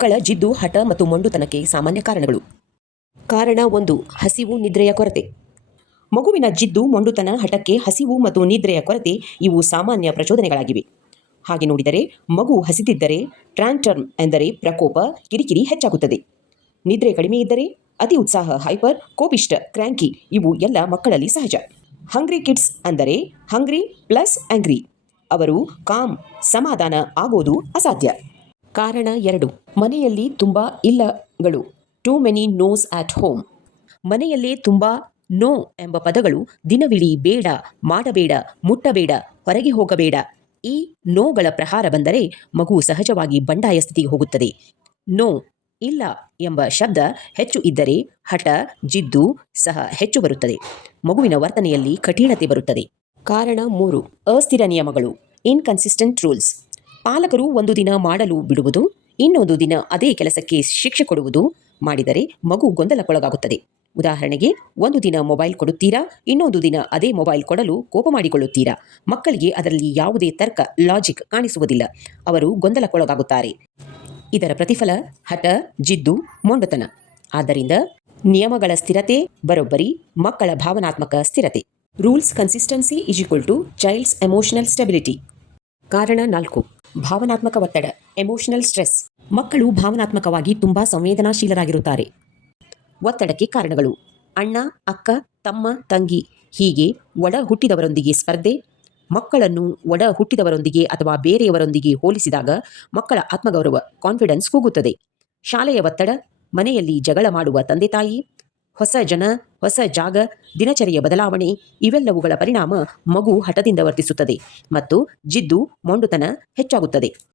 ಮಕ್ಕಳ ಜಿದ್ದು, ಹಠ ಮತ್ತು ಮೊಂಡುತನಕ್ಕೆ ಸಾಮಾನ್ಯ ಕಾರಣಗಳು. ಕಾರಣ 1. ಹಸಿವು, ನಿದ್ರೆಯ ಕೊರತೆ. ಮಗುವಿನ ಜಿದ್ದು, ಮೊಂಡುತನ, ಹಠಕ್ಕೆ ಹಸಿವು ಮತ್ತು ನಿದ್ರೆಯ ಕೊರತೆ ಇವು ಸಾಮಾನ್ಯ ಪ್ರಚೋದನೆಗಳಾಗಿವೆ. ಹಾಗೆ ನೋಡಿದರೆ ಮಗು ಹಸಿದಿದ್ದರೆ ಟ್ರಾಂಟರ್ಮ್ ಎಂದರೆ ಪ್ರಕೋಪ, ಕಿರಿಕಿರಿ ಹೆಚ್ಚಾಗುತ್ತದೆ. ನಿದ್ರೆ ಕಡಿಮೆ ಇದ್ದರೆ ಅತಿ ಉತ್ಸಾಹ, ಹೈಪರ್, ಕೋಪಿಷ್ಟ, ಕ್ರ್ಯಾಂಕಿ ಇವು ಎಲ್ಲ ಮಕ್ಕಳಲ್ಲಿ ಸಹಜ. ಹಂಗ್ರಿ ಕಿಡ್ಸ್ ಅಂದರೆ ಹಂಗ್ರಿ ಪ್ಲಸ್ ಆಂಗ್ರಿ. ಅವರು ಕಾಮ್, ಸಮಾಧಾನ ಆಗೋದು ಅಸಾಧ್ಯ. ಕಾರಣ 2. ಮನೆಯಲ್ಲಿ ತುಂಬ ಇಲ್ಲಗಳು. Too many noes at home. ಮನೆಯಲ್ಲೇ ತುಂಬ ನೋ ಎಂಬ ಪದಗಳು ದಿನವಿಡೀ ಬೇಡ, ಮಾಡಬೇಡ, ಮುಟ್ಟಬೇಡ, ಹೊರಗೆ ಹೋಗಬೇಡ ಈ ನೋಗಳ ಪ್ರಹಾರ ಬಂದರೆ ಮಗು ಸಹಜವಾಗಿ ಬಂಡಾಯ ಸ್ಥಿತಿಗೆ ಹೋಗುತ್ತದೆ. ನೋ, ಇಲ್ಲ ಎಂಬ ಶಬ್ದ ಹೆಚ್ಚು ಇದ್ದರೆ ಹಠ, ಜಿದ್ದು ಸಹ ಹೆಚ್ಚು ಬರುತ್ತದೆ. ಮಗುವಿನ ವರ್ತನೆಯಲ್ಲಿ ಕಠಿಣತೆ ಬರುತ್ತದೆ. ಕಾರಣ 3. ಅಸ್ಥಿರ ನಿಯಮಗಳು. Inconsistent rules. ಪಾಲಕರು ಒಂದು ದಿನ ಮಾಡಲು ಬಿಡುವುದು, ಇನ್ನೊಂದು ದಿನ ಅದೇ ಕೆಲಸಕ್ಕೆ ಶಿಕ್ಷೆ ಕೊಡುವುದು ಮಾಡಿದರೆ ಮಗು ಗೊಂದಲಕ್ಕೊಳಗಾಗುತ್ತದೆ. ಉದಾಹರಣೆಗೆ, ಒಂದು ದಿನ ಮೊಬೈಲ್ ಕೊಡುತ್ತೀರಾ, ಇನ್ನೊಂದು ದಿನ ಅದೇ ಮೊಬೈಲ್ ಕೊಡಲು ಕೋಪ ಮಾಡಿಕೊಳ್ಳುತ್ತೀರಾ. ಮಕ್ಕಳಿಗೆ ಅದರಲ್ಲಿ ಯಾವುದೇ ತರ್ಕ, ಲಾಜಿಕ್ ಕಾಣಿಸುವುದಿಲ್ಲ. ಅವರು ಗೊಂದಲಕ್ಕೊಳಗಾಗುತ್ತಾರೆ. ಇದರ ಪ್ರತಿಫಲ ಹಠ, ಜಿದ್ದು, ಮೊಂಡುತನ. ಆದ್ದರಿಂದ ನಿಯಮಗಳ ಸ್ಥಿರತೆ ಬರೋಬ್ಬರಿ ಮಕ್ಕಳ ಭಾವನಾತ್ಮಕ ಸ್ಥಿರತೆ. Rules consistency is equal to child's emotional stability. ಕಾರಣ 4. ಭಾವನಾತ್ಮಕ ಒತ್ತಡ, ಎಮೋಷನಲ್ ಸ್ಟ್ರೆಸ್. ಮಕ್ಕಳು ಭಾವನಾತ್ಮಕವಾಗಿ ತುಂಬಾ ಸಂವೇದನಾಶೀಲರಾಗಿರುತ್ತಾರೆ. ಒತ್ತಡಕ್ಕೆ ಕಾರಣಗಳು: ಅಣ್ಣ, ಅಕ್ಕ, ತಮ್ಮ, ತಂಗಿ ಹೀಗೆ ಒಡ ಹುಟ್ಟಿದವರೊಂದಿಗೆ ಸ್ಪರ್ಧೆ. ಮಕ್ಕಳನ್ನು ಒಡ ಹುಟ್ಟಿದವರೊಂದಿಗೆ ಅಥವಾ ಬೇರೆಯವರೊಂದಿಗೆ ಹೋಲಿಸಿದಾಗ ಮಕ್ಕಳ ಆತ್ಮಗೌರವ, ಕಾನ್ಫಿಡೆನ್ಸ್ ಕುಗ್ಗುತ್ತದೆ. ಶಾಲೆಯ ಒತ್ತಡ, ಮನೆಯಲ್ಲಿ ಜಗಳ ಮಾಡುವ ತಂದೆ ತಾಯಿ, ಹೊಸ ಜನ, ಹೊಸ ಜಾಗ, ದಿನಚರಿಯ ಬದಲಾವಣೆ ಇವೆಲ್ಲವುಗಳ ಪರಿಣಾಮ ಮಗು ಹಠದಿಂದ ವರ್ತಿಸುತ್ತದೆ ಮತ್ತು ಜಿದ್ದು, ಮೊಂಡುತನ ಹೆಚ್ಚಾಗುತ್ತದೆ.